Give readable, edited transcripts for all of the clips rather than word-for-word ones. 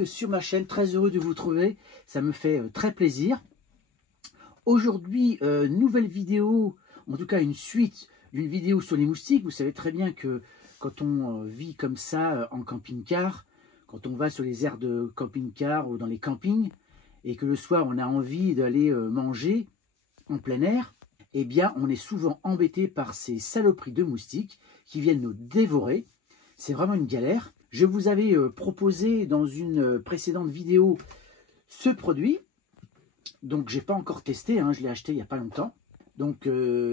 bienvenue sur ma chaîne, très heureux de vous trouver, ça me fait très plaisir. Aujourd'hui, nouvelle vidéo, en tout cas une suite d'une vidéo sur les moustiques. Vous savez très bien que quand on vit comme ça en camping-car, quand on va sur les aires de camping-car ou dans les campings, et que le soir on a envie d'aller manger en plein air, eh bien on est souvent embêté par ces saloperies de moustiques qui viennent nous dévorer. C'est vraiment une galère. Je vous avais proposé dans une précédente vidéo ce produit. Donc, je n'ai pas encore testé, hein, je l'ai acheté il n'y a pas longtemps. Donc,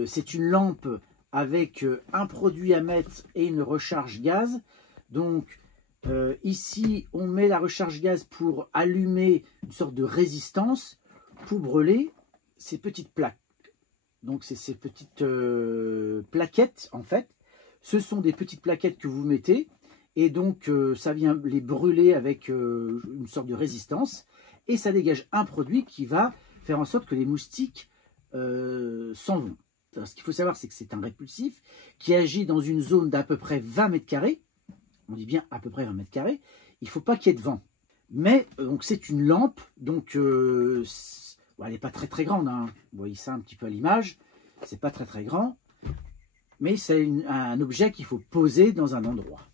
c'est une lampe avec un produit à mettre et une recharge gaz. Donc, ici, on met la recharge gaz pour allumer une sorte de résistance pour brûler ces petites plaques. Donc, c'est ces petites plaquettes, en fait. Ce sont des petites plaquettes que vous mettez. Et donc, ça vient les brûler avec une sorte de résistance. Et ça dégage un produit qui va faire en sorte que les moustiques s'en vont. Alors, ce qu'il faut savoir, c'est que c'est un répulsif qui agit dans une zone d'à peu près 20 mètres carrés. On dit bien à peu près 20 mètres carrés. Il ne faut pas qu'il y ait de vent. Mais donc c'est une lampe. Donc, elle n'est pas très très grande, hein. Vous voyez ça un petit peu à l'image. C'est pas très très grand. Mais c'est un objet qu'il faut poser dans un endroit.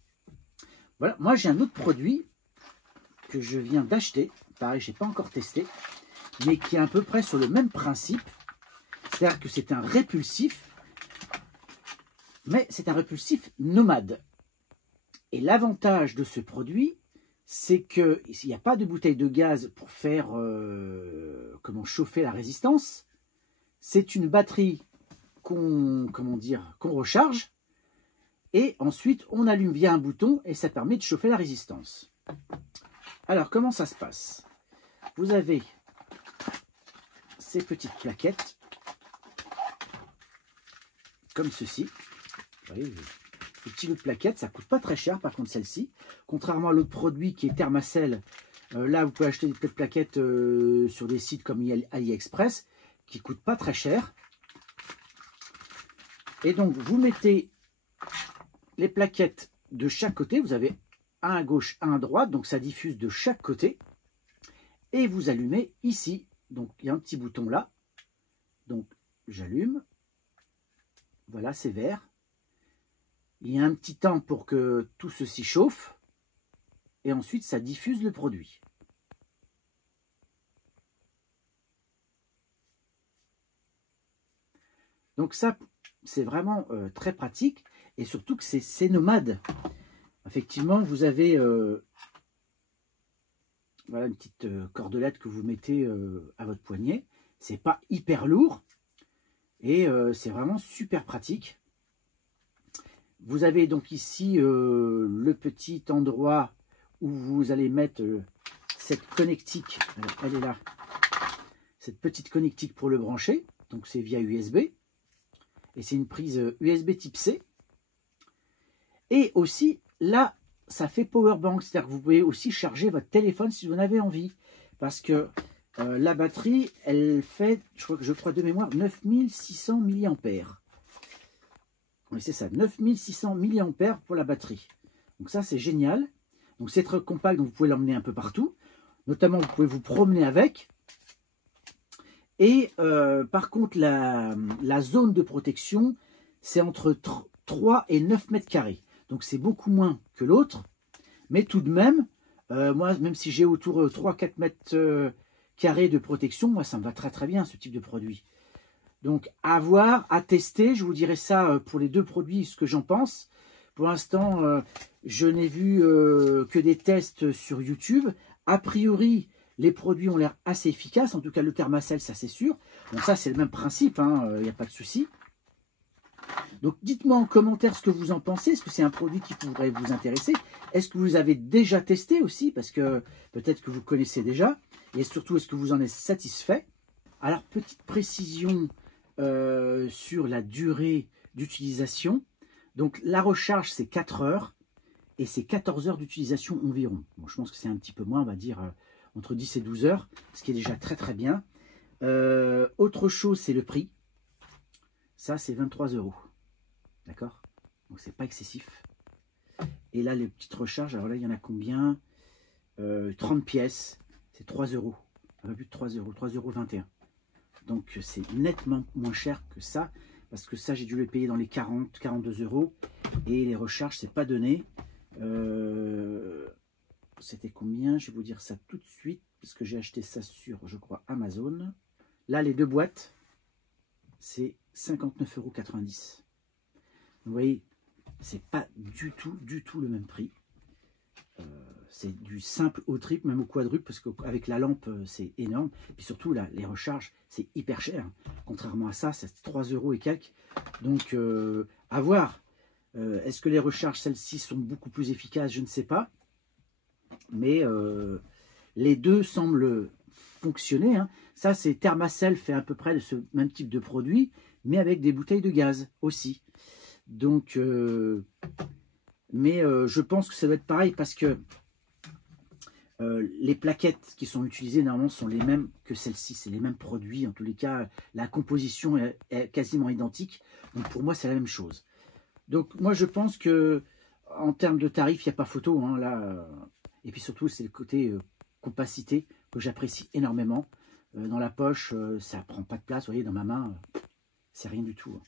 Voilà, moi j'ai un autre produit que je viens d'acheter, pareil, je n'ai pas encore testé, mais qui est à peu près sur le même principe, c'est-à-dire que c'est un répulsif, mais c'est un répulsif nomade. Et l'avantage de ce produit, c'est qu'il n'y a pas de bouteille de gaz pour faire comment chauffer la résistance. C'est une batterie qu'on recharge. Et ensuite, on allume via un bouton et ça permet de chauffer la résistance. Alors, comment ça se passe? Vous avez ces petites plaquettes, comme ceci. Vous voyez, les petits lots de plaquettes, ça ne coûte pas très cher, par contre, celle-ci. Contrairement à l'autre produit qui est Thermacell, là, vous pouvez acheter des petites plaquettes sur des sites comme AliExpress, qui ne coûtent pas très cher. Et donc, vous mettez les plaquettes de chaque côté, vous avez un à gauche, un à droite, donc ça diffuse de chaque côté. Et vous allumez ici. Donc il y a un petit bouton là. Donc j'allume. Voilà, c'est vert. Il y a un petit temps pour que tout ceci chauffe. Et ensuite, ça diffuse le produit. Donc ça, c'est vraiment très pratique. Et surtout que c'est nomade. Effectivement, vous avez voilà, une petite cordelette que vous mettez à votre poignet. C'est pas hyper lourd. Et c'est vraiment super pratique. Vous avez donc ici le petit endroit où vous allez mettre cette connectique. Alors, elle est là. Cette petite connectique pour le brancher. Donc c'est via USB. Et c'est une prise USB type C. Et aussi, là, ça fait power bank, c'est-à-dire que vous pouvez aussi charger votre téléphone si vous en avez envie. Parce que la batterie, elle fait, je crois de mémoire, 9600 mAh. Oui, c'est ça, 9600 mAh pour la batterie. Donc ça, c'est génial. Donc c'est très compact, donc vous pouvez l'emmener un peu partout. Notamment, vous pouvez vous promener avec. Et par contre, la zone de protection, c'est entre 3 et 9 mètres carrés. Donc c'est beaucoup moins que l'autre, mais tout de même, moi, même si j'ai autour de 3-4 mètres carrés de protection, moi ça me va très très bien ce type de produit. Donc à voir, à tester, je vous dirai ça pour les deux produits, ce que j'en pense. Pour l'instant, je n'ai vu que des tests sur YouTube. A priori, les produits ont l'air assez efficaces, en tout cas le Thermacell, ça c'est sûr. Bon, ça c'est le même principe, il n'y a pas de souci. Donc dites-moi en commentaire ce que vous en pensez. Est-ce que c'est un produit qui pourrait vous intéresser? Est-ce que vous avez déjà testé aussi? Parce que peut-être que vous connaissez déjà. Et surtout, est-ce que vous en êtes satisfait? Alors, petite précision sur la durée d'utilisation. Donc la recharge, c'est 4 heures. Et c'est 14 heures d'utilisation environ. Bon, je pense que c'est un petit peu moins, on va dire entre 10 et 12 heures. Ce qui est déjà très très bien. Autre chose, c'est le prix. Ça, c'est 23 €. D'accord? Donc, c'est pas excessif. Et là, les petites recharges, alors là, il y en a combien? 30 pièces, c'est 3 euros. Un peu plus de 3 euros, 3,21 €. Donc c'est nettement moins cher que ça, parce que ça j'ai dû le payer dans les 40, 42 euros. Et les recharges, c'est pas donné. C'était combien? Je vais vous dire ça tout de suite, parce que j'ai acheté ça sur, je crois, Amazon. Là, les 2 boîtes, c'est 59,90 €. Vous voyez, c'est pas du tout le même prix. C'est du simple au triple, même au quadruple, parce qu'avec la lampe, c'est énorme. Et puis surtout, là, les recharges, c'est hyper cher. Contrairement à ça, c'est 3 euros et quelques. Donc, à voir. Est-ce que les recharges, celles-ci, sont beaucoup plus efficaces? Je ne sais pas. Mais les deux semblent fonctionner. Hein. Ça, c'est Thermacell fait à peu près de ce même type de produit, mais avec des bouteilles de gaz aussi. Donc, je pense que ça doit être pareil parce que les plaquettes qui sont utilisées normalement sont les mêmes que celles-ci, c'est les mêmes produits. En tous les cas, la composition est quasiment identique. Donc pour moi, c'est la même chose. Donc moi, je pense que en termes de tarifs, il n'y a pas photo. Hein, là, et puis surtout, c'est le côté compacité que j'apprécie énormément. Dans la poche, ça ne prend pas de place. Vous voyez, dans ma main, c'est rien du tout.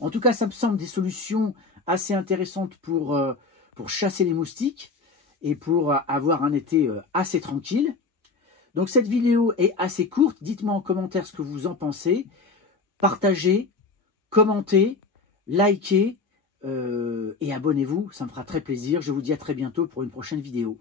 En tout cas, ça me semble des solutions assez intéressantes pour chasser les moustiques et pour avoir un été assez tranquille. Donc cette vidéo est assez courte. Dites-moi en commentaire ce que vous en pensez. Partagez, commentez, likez et abonnez-vous. Ça me fera très plaisir. Je vous dis à très bientôt pour une prochaine vidéo.